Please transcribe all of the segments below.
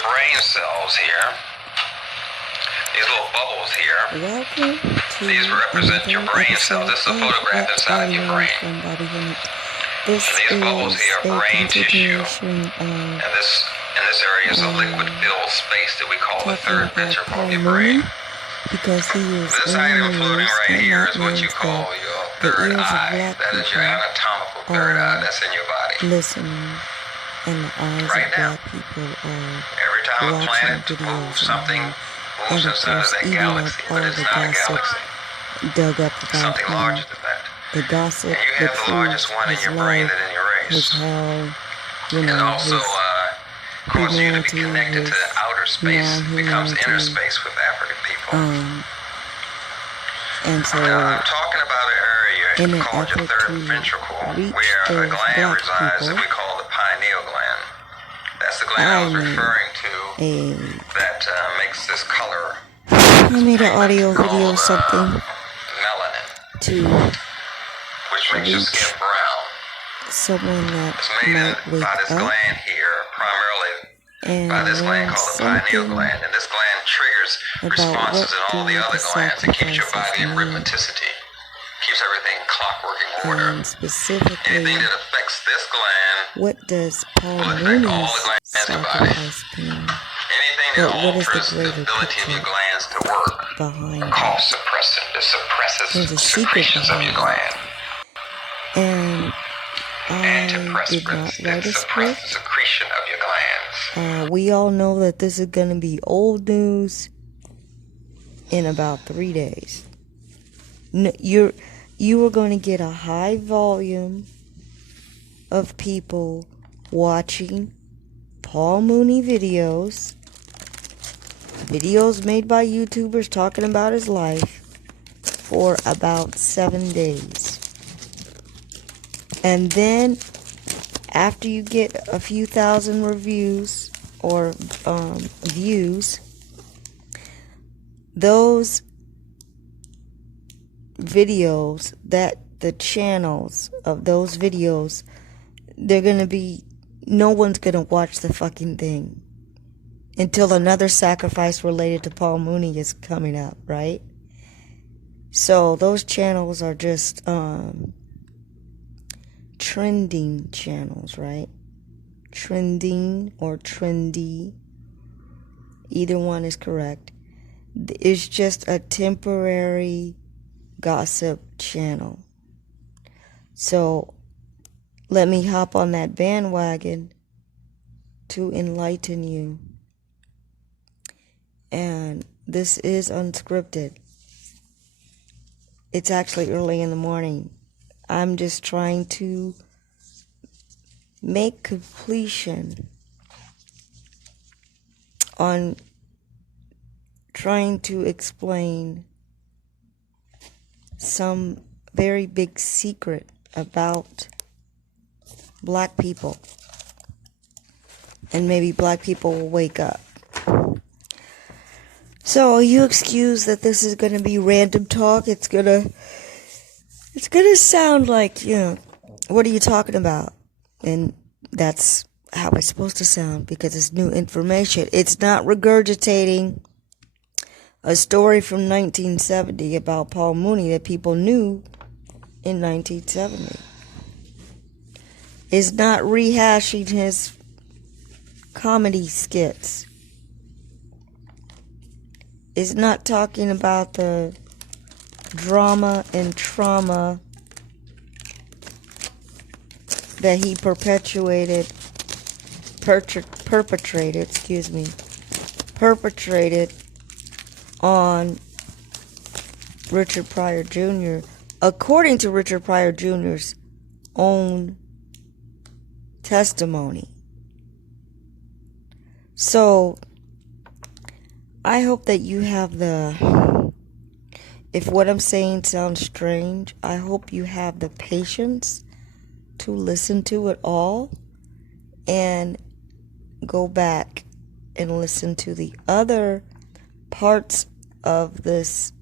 your brain cells here. These little bubbles here. Welcome to These represent your brain cells. This is a photograph inside of your brain. From Bobby Hennett. This and these bubbles here are brain tissue. And this area is a liquid-filled space that we call the third ventricle of your brain. Because he is this item floating right here is what you call your third eye. That is your anatomical third eye that's in your body. Listening, and the eyes right of now. black people are Every time a watching planet videos moves, something moves and of inside of course that eating galaxy, up but all it's the not a gossip galaxy. dug up about Something him. larger than that. The gossip, And you the have the truth, largest one in his your brain life, that in your race. his how, you It know, also his causes you to be humanity, connected to his outer space, becomes inner non-humanity. space with African people. And so, Now, I'm talking about an area in an called your effort third to ventricle, reach where a those gland black resides that people, we call the pineal gland. That's the gland I was referring to that makes this color. I made an audio called, video or something melanin, to which makes your skin brown. someone that It's made might wake by this up gland here, primarily and by this gland learn called the pineal something gland, and this gland triggers about responses what in all the do other the glands. It keeps your body in sacrifices mean, rhythmicity, keeps everything in clockwork order. and specifically, Anything that affects this gland what does Paul will affect all Mooney's the glands in your body. sacrifice mean? Anything that But what is the alters the greater ability of your picture glands to work behind are called that? suppressant. It suppresses There's a secret secretions of your behind gland. And I did not write a Suppress script. the secretion of your glands. We all know that this is going to be old news in about 3 days. You are going to get a high volume of people watching Paul Mooney videos made by YouTubers talking about his life for about 7 days. And then after you get a few thousand reviews or views, those videos, that the channels of those videos, they're gonna be, no one's gonna watch the fucking thing until another sacrifice related to Paul Mooney is coming up, right? So those channels are just trending channels, right? Trending or trendy, either one is correct. It's just a temporary gossip channel. So let me hop on that bandwagon to enlighten you. And this is unscripted. It's actually early in the morning. I'm just trying to make completion on trying to explain some very big secret about black people. And maybe black people will wake up. So you excuse that this is going to be random talk. It's going to sound like, you know, what are you talking about? And that's how it's supposed to sound because it's new information. It's not regurgitating a story from 1970 about Paul Mooney that people knew in 1970. It's not rehashing his comedy skits. It's not talking about the drama and trauma that he perpetrated on Richard Pryor Jr. according to Richard Pryor Jr.'s own testimony. So I hope that you have if what I'm saying sounds strange, I hope you have the patience to listen to it all and go back and listen to the other parts of this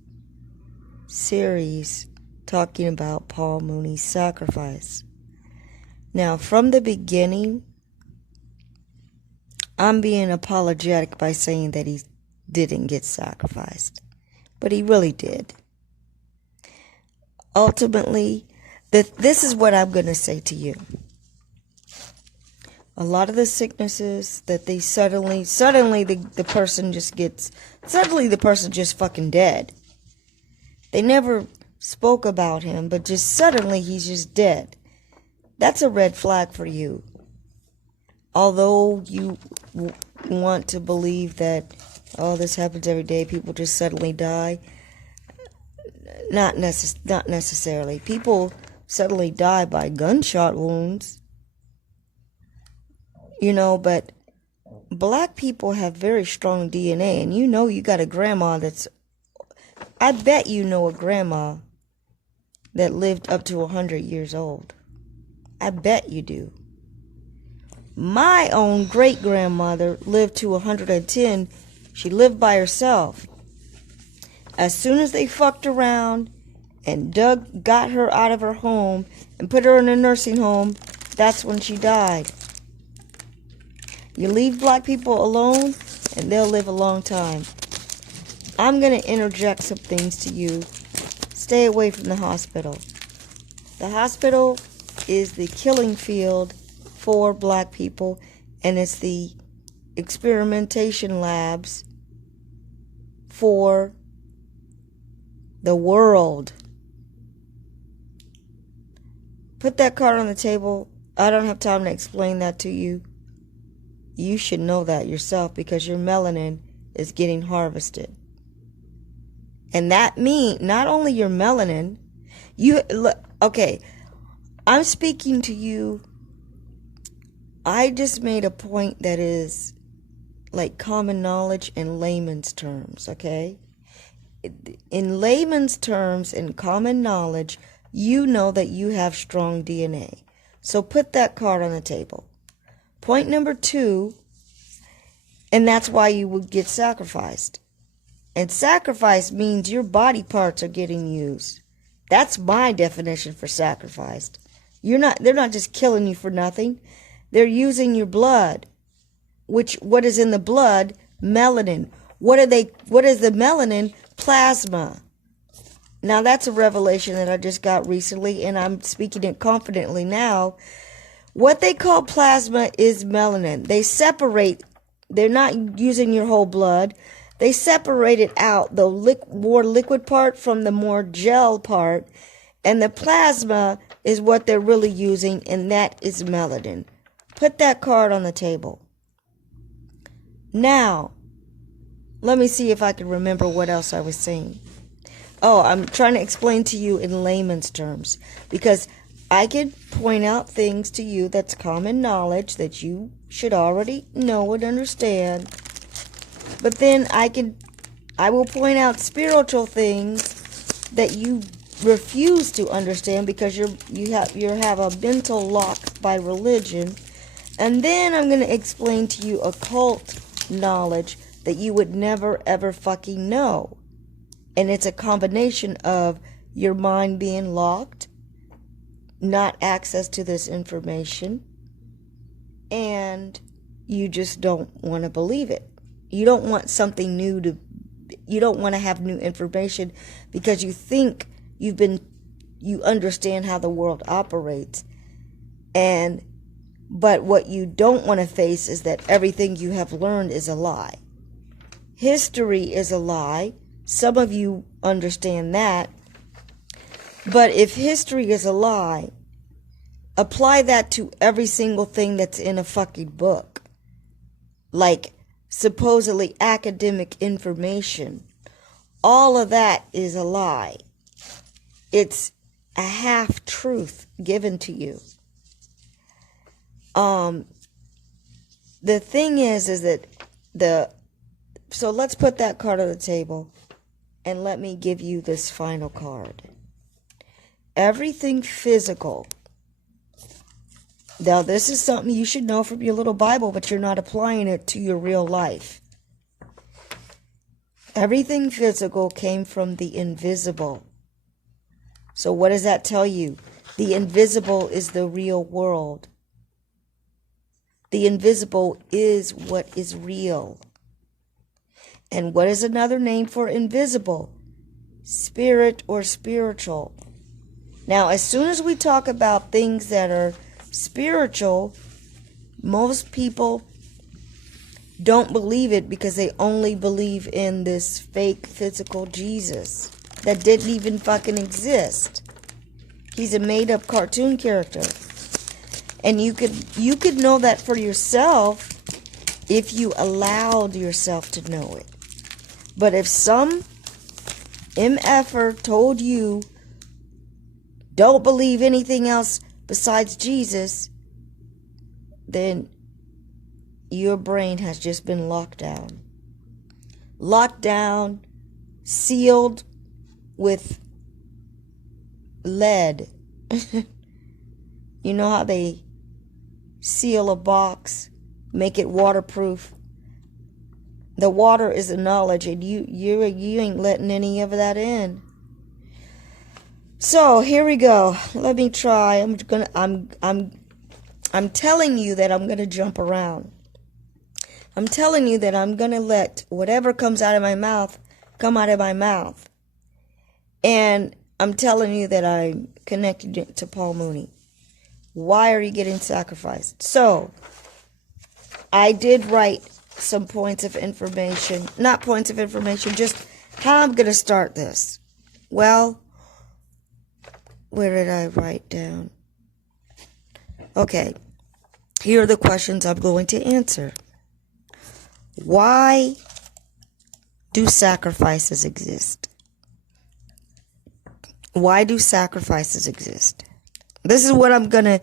series talking about Paul Mooney's sacrifice. Now, from the beginning, I'm being apologetic by saying that he didn't get sacrificed. But he really did. Ultimately, this is what I'm going to say to you. A lot of the sicknesses that they suddenly the person just fucking dead. They never spoke about him, but just suddenly he's just dead. That's a red flag for you. Although you want to believe that, oh, this happens every day, people just suddenly die. Not necessarily. People suddenly die by gunshot wounds. But black people have very strong DNA, and you got a grandma I bet you know a grandma that lived up to 100 years old. I bet you do. My own great-grandmother lived to 110. She lived by herself. As soon as they fucked around and got her out of her home and put her in a nursing home, that's when she died. You leave black people alone, and they'll live a long time. I'm going to interject some things to you. Stay away from the hospital. The hospital is the killing field for black people, and it's the experimentation labs for the world. Put that card on the table. I don't have time to explain that to you. You should know that yourself because your melanin is getting harvested. And that means not only your melanin, okay, I'm speaking to you. I just made a point that is like common knowledge in layman's terms, okay? In layman's terms, in common knowledge, you know that you have strong DNA. So put that card on the table. Point number 2, and that's why you would get sacrificed. And sacrifice means your body parts are getting used. That's my definition for sacrificed. They're not just killing you for nothing. They're using your blood. What is in the blood? Melanin. What is the melanin? Plasma. Now that's a revelation that I just got recently, and I'm speaking it confidently now. What they call plasma is melanin. They're not using your whole blood. They separated out the more liquid part from the more gel part, and the plasma is what they're really using, and that is melanin. Put that card on the table. Now, let me see if I can remember what else I was saying. Oh, I'm trying to explain to you in layman's terms, because I can point out things to you that's common knowledge that you should already know and understand. But then I will point out spiritual things that you refuse to understand because you have a mental lock by religion. And then I'm going to explain to you occult knowledge that you would never ever fucking know. And it's a combination of your mind being locked, not access to this information, and you just don't want to believe it. You don't want something new you don't want to have new information because you think you understand how the world operates. But what you don't want to face is that everything you have learned is a lie. History is a lie. Some of you understand that. But if history is a lie, apply that to every single thing that's in a fucking book. Like supposedly academic information. All of that is a lie. It's a half-truth given to you. The thing is that so let's put that card on the table and let me give you this final card. Everything physical. Now, this is something you should know from your little Bible, but you're not applying it to your real life. Everything physical came from the invisible. So what does that tell you? The invisible is the real world. The invisible is what is real. And what is another name for invisible? Spirit or spiritual. Now, as soon as we talk about things that are spiritual, most people don't believe it because they only believe in this fake physical Jesus that didn't even fucking exist. He's a made-up cartoon character. And you could know that for yourself if you allowed yourself to know it. But if some MFer told you don't believe anything else besides Jesus, then your brain has just been locked down. Locked down, sealed with lead. You know how they seal a box, make it waterproof? The water is the knowledge, and you ain't letting any of that in. So here we go. Let me try. I'm telling you that I'm gonna jump around. I'm telling you that I'm gonna let whatever comes out of my mouth come out of my mouth. And I'm telling you that I'm connected to Paul Mooney. Why are you getting sacrificed? So, I did write some points of information. Not points of information, just how I'm going to start this. Well, where did I write down? Okay, here are the questions I'm going to answer. Why do sacrifices exist? Why do sacrifices exist? This is what everything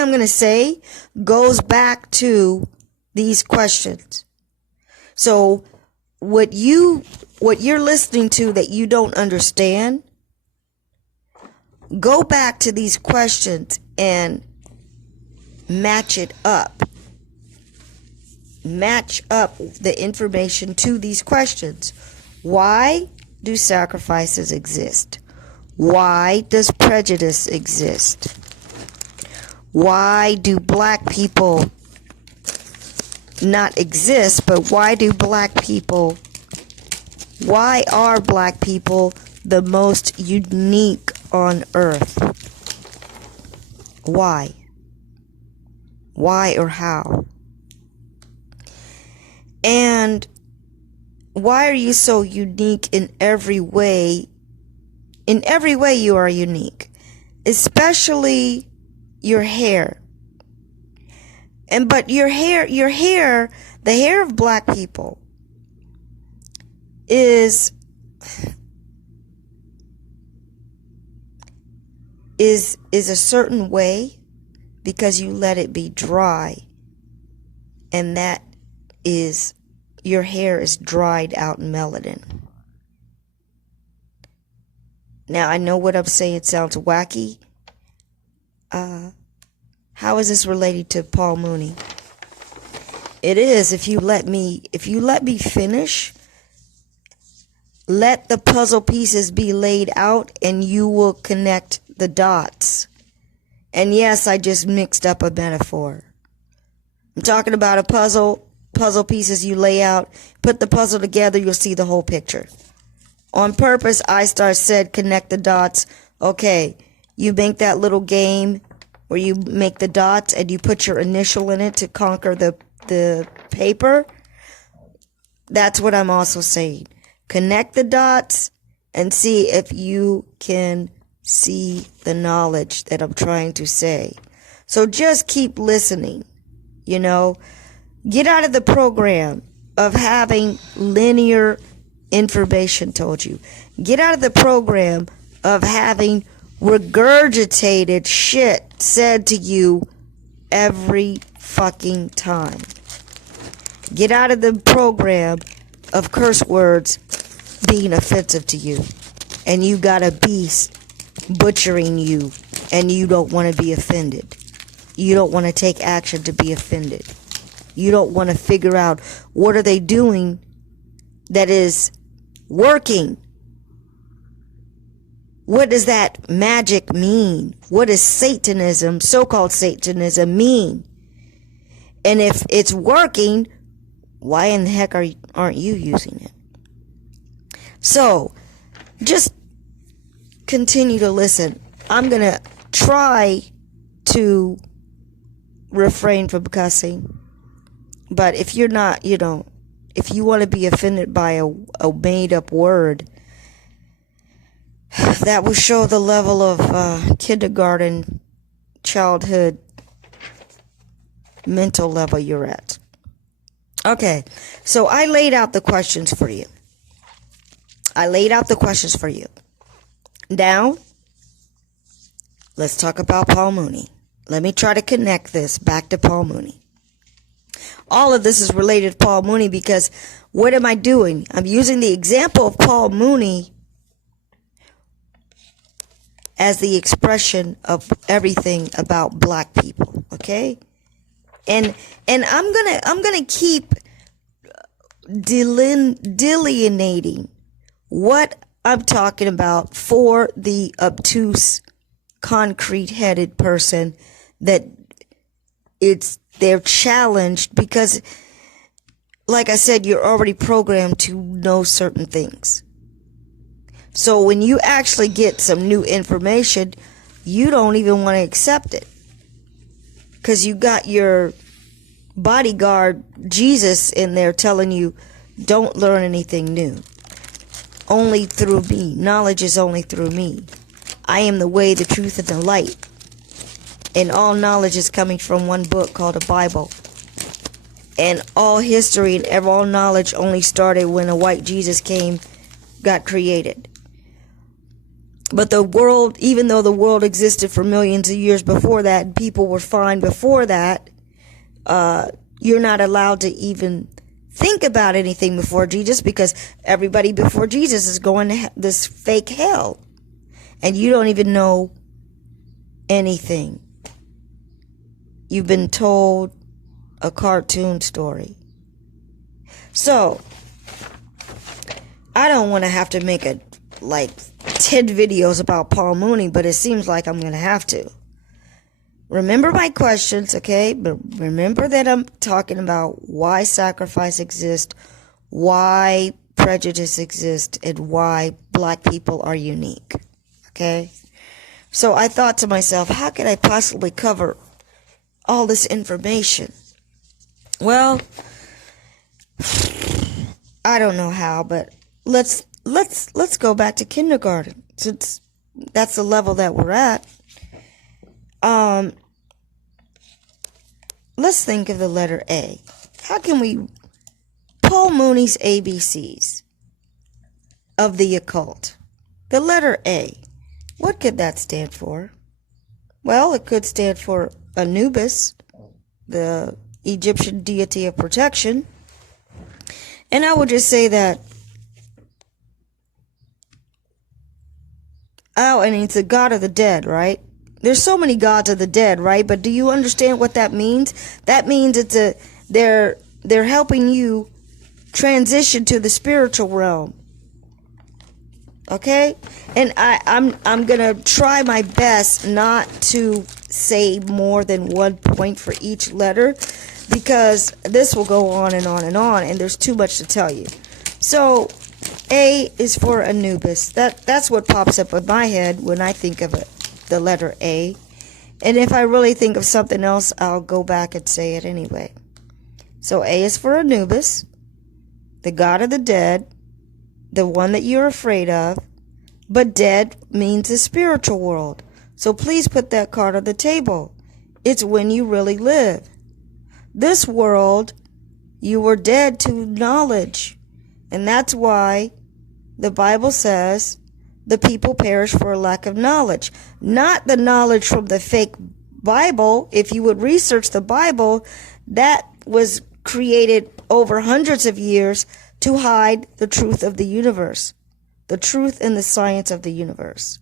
I'm going to say goes back to these questions. So what you're listening to that you don't understand, go back to these questions and match it up. Match up the information to these questions. Why do sacrifices exist? Why does prejudice exist? Why do black people not exist, but why are black people the most unique on earth? Why? Why or how? And why are you so unique in every way? In every way you are unique, especially your hair. But your hair, the hair of black people is a certain way because you let it be dry, and that is, your hair is dried out melanin. Now, I know what I'm saying sounds wacky. How is this related to Paul Mooney? It is, if you let me finish, let the puzzle pieces be laid out and you will connect the dots. And yes, I just mixed up a metaphor. I'm talking about a puzzle pieces you lay out, put the puzzle together, you'll see the whole picture. On purpose, iStar said connect the dots. Okay, you make that little game where you make the dots and you put your initial in it to conquer the paper. That's what I'm also saying. Connect the dots and see if you can see the knowledge that I'm trying to say. So just keep listening, Get out of the program of having linear information told you. Get out of the program of having regurgitated shit said to you every fucking time. Get out of the program of curse words being offensive to you, and you got a beast butchering you, and you don't want to be offended. You don't want to take action to be offended. You don't want to figure out what are they doing that is working. What does that magic mean? What does Satanism, so-called Satanism, mean? And if it's working, why in the heck aren't you using it? So, just continue to listen. I'm going to try to refrain from cussing. But if you're not, if you want to be offended by a made-up word, that will show the level of kindergarten, childhood, mental level you're at. Okay, so I laid out the questions for you. Now, let's talk about Paul Mooney. Let me try to connect this back to Paul Mooney. All of this is related to Paul Mooney because what am I doing? I'm using the example of Paul Mooney as the expression of everything about black people, okay? And I'm gonna keep delineating what I'm talking about for the obtuse, concrete-headed person that they're challenged because, like I said, you're already programmed to know certain things. So when you actually get some new information, you don't even want to accept it. Because you got your bodyguard, Jesus, in there telling you, don't learn anything new. Only through me. Knowledge is only through me. I am the way, the truth, and the light. And all knowledge is coming from one book called the Bible. And all history and all knowledge only started when a white Jesus got created. But the world, even though the world existed for millions of years before that, and people were fine before that, you're not allowed to even think about anything before Jesus because everybody before Jesus is going to this fake hell. And you don't even know anything. You've been told a cartoon story. So, I don't want to have to make 10 videos about Paul Mooney, but it seems like I'm going to have to. Remember my questions, okay? But remember that I'm talking about why sacrifice exists, why prejudice exists, and why black people are unique, okay? So I thought to myself, how could I possibly cover all this information? Well, I don't know how, but let's go back to kindergarten, since that's the level that we're at. Let's think of the letter A. How can we... Paul Mooney's ABCs of the occult. The letter A. What could that stand for? Well, it could stand for Anubis, the Egyptian deity of protection. And I would just say that... Oh, and it's the god of the dead, right? There's so many gods of the dead, right? But do you understand what that means? That means they're helping you transition to the spiritual realm. Okay? And I'm gonna try my best not to say more than 1 point for each letter, because this will go on and on and on, and there's too much to tell you. So A is for Anubis. That's what pops up in my head when I think of it. The letter A. And if I really think of something else, I'll go back and say it anyway. So A is for Anubis, the god of the dead, the one that you're afraid of, but dead means the spiritual world. So please put that card on the table. It's when you really live. This world, you were dead to knowledge. And that's why the Bible says the people perish for a lack of knowledge. Not the knowledge from the fake Bible. If you would research the Bible, that was created over hundreds of years to hide the truth of the universe. The truth and the science of the universe.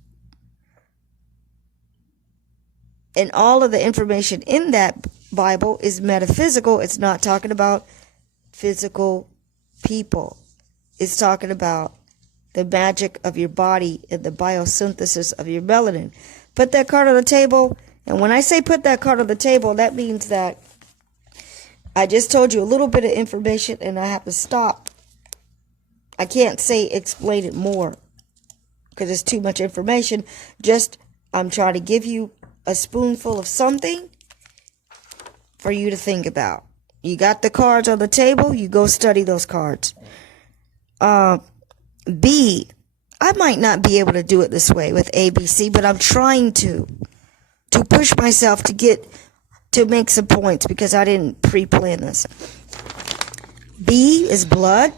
And all of the information in that Bible is metaphysical. It's not talking about physical people. It's talking about the magic of your body and the biosynthesis of your melanin. Put that card on the table. And when I say put that card on the table, that means that I just told you a little bit of information and I have to stop. I can't explain it more because it's too much information. Just, I'm trying to give you a spoonful of something for you to think about. You got the cards on the table, you go study those cards. B, I might not be able to do it this way with ABC, but I'm trying to push myself to make some points because I didn't pre-plan this. B is blood.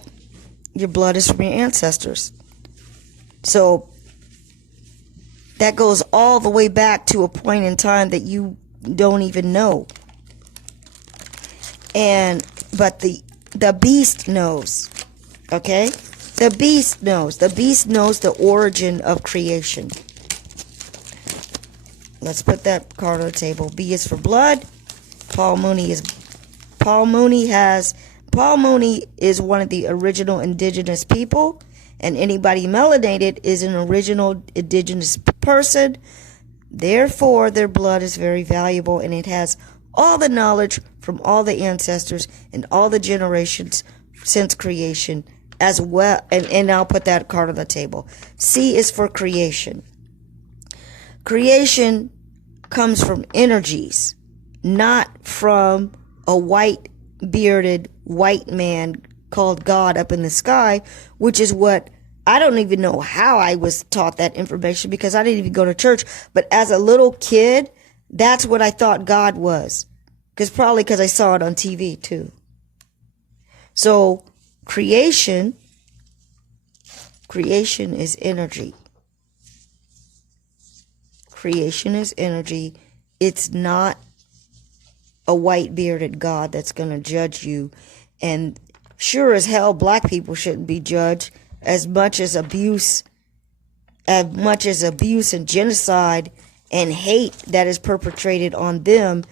Your blood is from your ancestors. So that goes all the way back to a point in time that you don't even know. But the beast knows. Okay? The beast knows. The beast knows the origin of creation. Let's put that card on the table. B is for blood. Paul Mooney is one of the original indigenous people, and anybody melanated is an original indigenous person. Therefore, their blood is very valuable, and it has all the knowledge from all the ancestors and all the generations since creation as well. And I'll put that card on the table. C is for creation. Creation comes from energies, not from a white bearded white man called God up in the sky, which is what I don't even know how I was taught that information because I didn't even go to church. But as a little kid, that's what I thought God was. Probably because I saw it on TV too. So creation is energy. Creation is energy. It's not a white bearded God that's going to judge you. And sure as hell, black people shouldn't be judged as much as abuse and genocide and hate that is perpetrated on them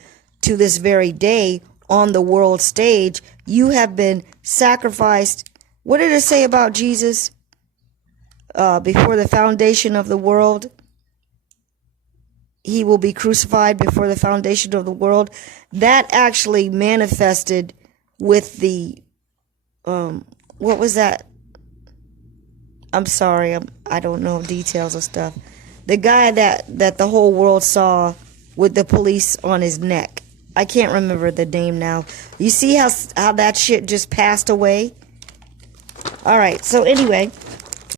to this very day on the world stage. You have been sacrificed. What did it say about Jesus before the foundation of the world? He will be crucified before the foundation of the world. That actually manifested with the, what was that? I'm sorry, I don't know details of stuff. The guy that the whole world saw with the police on his neck. I can't remember the name now. You see how that shit just passed away? All right, so anyway,